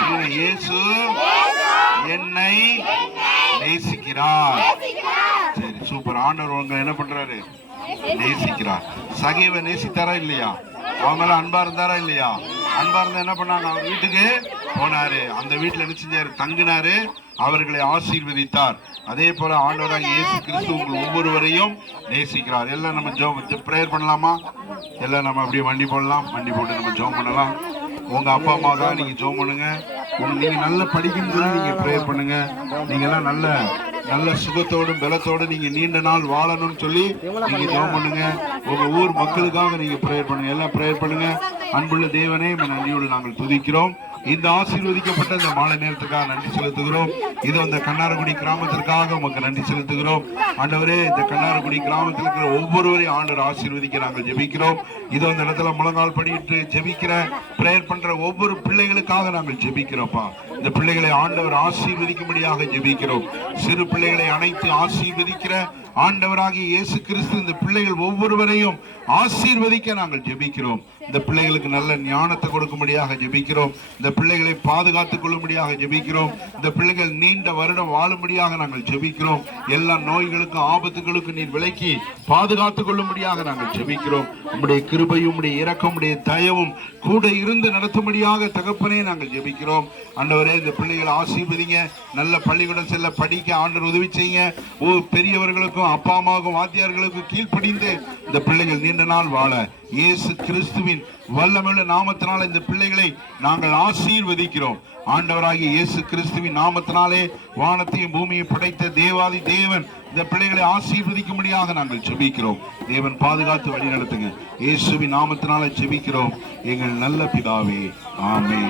சொல்லுங்க, இயேசு என்னை நேசிக்கிறார். சரி சூப்பர். ஆண்டவர் உங்க என்ன பண்றாரு? நேசிக்கிறார். சகைவை நேசித்தாரா இல்லையா? அவங்க எல்லாம் அன்பா இருந்தாரா இல்லையா? அன்பா இருந்தா என்ன பண்ணாங்க? அவர் வீட்டுக்கு போனாரு. அந்த வீட்டுல என்ன செஞ்சாரு? தங்கினாரு. அவர்களை ஆசீர்வதித்தார். அதே போல ஆண்டவராக இயேசு கிறிஸ்து உங்கள் ஒவ்வொருவரையும் நேசிக்கிறார். எல்லாம் நம்ம ஜோ ப்ரேயர் பண்ணலாமா? எல்லாம் நம்ம அப்படியே வண்டி போடலாம். வண்டி போட்டு நம்ம ஜோம் பண்ணலாம். உங்க அப்பா அம்மா தான் நீங்க ஜோம் பண்ணுங்க. நீங்கள் நீங்க நல்ல படிக்கணும் சொல்லி நீங்க ப்ரேயர் பண்ணுங்க. நீங்க எல்லாம் நல்ல நல்ல சுகத்தோடும் பலத்தோடு நீங்க நீண்ட நாள் வாழணும்னு சொல்லி நீங்க ஜோம் பண்ணுங்க. உங்க ஊர் மக்களுக்காக நீங்க ப்ரேயர் பண்ணுங்க. எல்லாம் ப்ரேயர் பண்ணுங்க. அன்புள்ள தேவனே நன்றியோடு நாங்கள் துதிக்கிறோம். இந்த ஆசீர்வதிக்கப்பட்ட இந்த மாலை நேரத்துக்காக நன்றி செலுத்துகிறோம். இது அந்த கண்ணாரக்குடி கிராமத்திற்காக உமக்கு நன்றி செலுத்துகிறோம். ஆண்டவரே இந்த கண்ணாரக்குடி கிராமத்தில் இருக்கிற ஒவ்வொருவரையும் ஆண்டவர் ஆசீர்வதிக்க நாங்கள் ஜெபிக்கிறோம். இது அந்த இடத்துல முழங்கால் படிட்டு ஜெபிக்கிற ப்ரேயர் பண்ற ஒவ்வொரு பிள்ளைகளுக்காக நாங்கள் ஜெபிக்கிறோம்ப்பா. இந்த பிள்ளைகளை ஆண்டவர் ஆசீர்வதிக்கும்படியாக ஜெபிக்கிறோம். சிறு பிள்ளைகளை அனைத்து ஆசீர்வதிக்கிற ஆண்டவராகிய இயேசு கிறிஸ்து இந்த பிள்ளைகள் ஒவ்வொருவரையும் ஆசீர்வதிக்க நாங்கள் ஜெபிக்கிறோம். இந்த பிள்ளைகளுக்கு நல்ல ஞானத்தை கொடுக்கும்படியாக ஜெபிக்கிறோம். இந்த பிள்ளைகளை பாதுகாத்துக் கொள்ளும்படியாக ஜெபிக்கிறோம். இந்த பிள்ளைகள் நீண்ட வருடம் வாழும்படியாக நாங்கள் ஜெபிக்கிறோம். எல்லா நோய்களுக்கும் ஆபத்துகளுக்கும் நீர் விலக்கி பாதுகாத்துக் கொள்ளும்படியாக நாங்கள் ஜெபிக்கிறோம். உம்முடைய கிருபையும் உடைய இரக்கம் உம்முடைய தயவும் கூட இருந்து நடத்தும்படியாக தகப்பனே நாங்கள் ஜெபிக்கிறோம். ஆண்டவரே இந்த பிள்ளைகளை ஆசீர்வதிங்க. நல்ல பள்ளிக்கூடம் செல்ல படிக்க ஆண்டவர் உதவி செய்யுங்க. ஓ பெரியவர்களுக்கும் அப்பா அம்மாவுக்கும் வாத்தியார்களுக்கும் கீழ்ப்படிந்து இந்த பிள்ளைகள் நீண்ட நாள் வாழ இயேசு கிறிஸ்துவின் வல்லமுள்ள நாமத்தினால் இந்த பிள்ளைகளை நாங்கள் ஆசீர்வதிக்கிறோம். ஆண்டவராகிய இயேசு கிறிஸ்துவின் நாமத்தினாலே வானத்தையும் பூமியையும் படைத்த தேவாதி தேவன் இந்த பிள்ளைகளை ஆசீர்வதிக்கும்படியாக நாங்கள் செபிக்கிறோம் தேவன் பாதுகாத்து வழி நடத்துங்க. இயேசுவின் நாமத்தினால செபிக்கிறோம் எங்கள் நல்ல பிதாவே ஆமே